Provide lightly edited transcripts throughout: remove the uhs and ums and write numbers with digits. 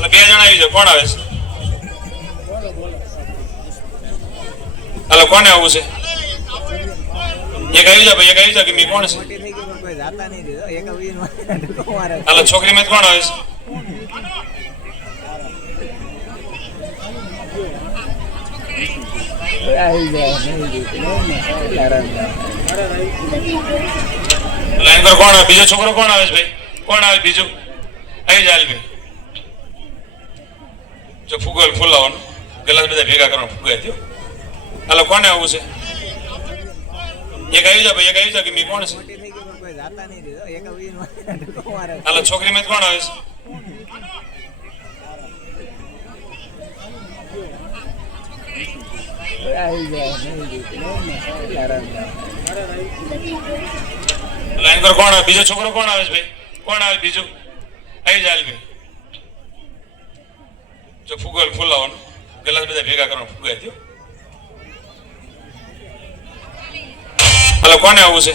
એટલે બે જણા આવી જાવ. કોણ આવે છે? હાલો કોને આવું છે? એક આવી જાવ ભાઈ, એક આવી જાવ કે મી કોણ છે? હાલો છોકરી માં કોણ આવે છે? કોણ આવે? બીજો છોકરો કોણ આવે છે ભાઈ? કોણ આવે બીજું? આવી જાય ભાઈ. જો ફૂગલ ફૂલાવાનું ગલાસ બધા ભેગા કરવાનું ફૂગાય થયો. હાલો કોને આવું છે? એક આવી જાવ ભાઈ, એક આવી જાવ કે મી કોણ છે? હાલો છોકરી માં કોણ આવે છે? કોણ આવે? બીજો છોકરો કોણ આવે છે ભાઈ? કોણ આવે બીજું? આવી જાય ભાઈ. જો ફૂગલ ફૂલાવાનું ગલાસ બધા ભેગા કરવાનું ફૂગાય થયો. હાલો કોને આવું છે?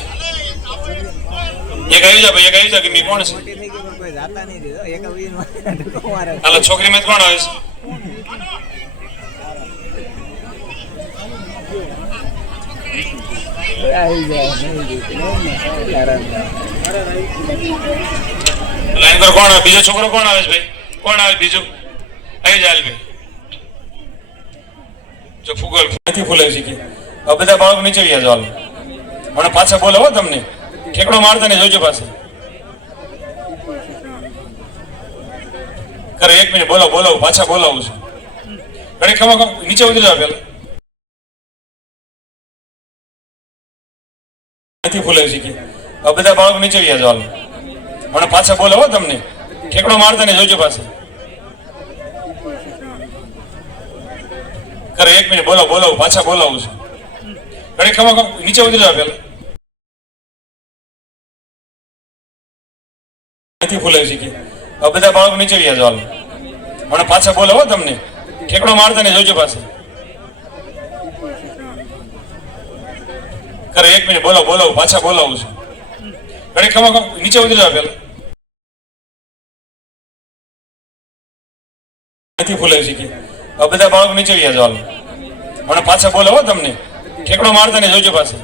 એક આવી જાવ ભાઈ, એક આવી જાવ કે મી કોણ છે? હાલો છોકરી માં કોણ આવે છે? કોણ આવે? બીજો છોકરો કોણ આવે છે ભાઈ? કોણ આવે બીજું? આવી જાય ભાઈ. જો ફૂગલ નથી ફૂલાઈ શીખી. હવે બધા બાળકો નીચે ગયા છો. હાલો મને પાછા બોલાવો. તમને ઠેકડો મારતા ને જોજો પાસે કરે. 1 મિનિટ બોલાવો પાછા બોલાવું છું. ઘડી ખમા નીચે ઉતરી જાવ. પેલા નથી ફૂલાઈ શીખી. હવે બધા બાળકો નીચે ગયા છો. હાલો મને પાછા બોલાવો. તમને ઠેકડો મારતા ને જોજો પાસે કરે. 1 મિનિટ બોલાવો પાછા બોલાવું છું. ઘડી ખમા નીચે ઉતરી જાવ. પેલા નથી ફૂલાઈ શીખી. હવે બધા બાળકો નીચે ગયા છો. હાલો મને પાછા બોલાવો. તમને ઠેકડો મારતા ને જોજો પાસે કરે. 1 મિનિટ બોલાવો પાછા બોલાવું છું. ઘડી ખમા નીચે ઉતરી જાવ. પેલા નથી ફૂલાઈ શીખી. હવે બધા બાળકો નીચે ગયા છો. હાલો મને પાછા બોલાવો. તમને ઠેકડો મારતા ને જોજો પાસે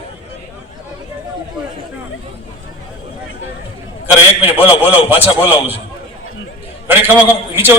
કરે. 1 મિનિટ બોલાવો પાછા બોલાવું છું. ઘડી ખમા નીચે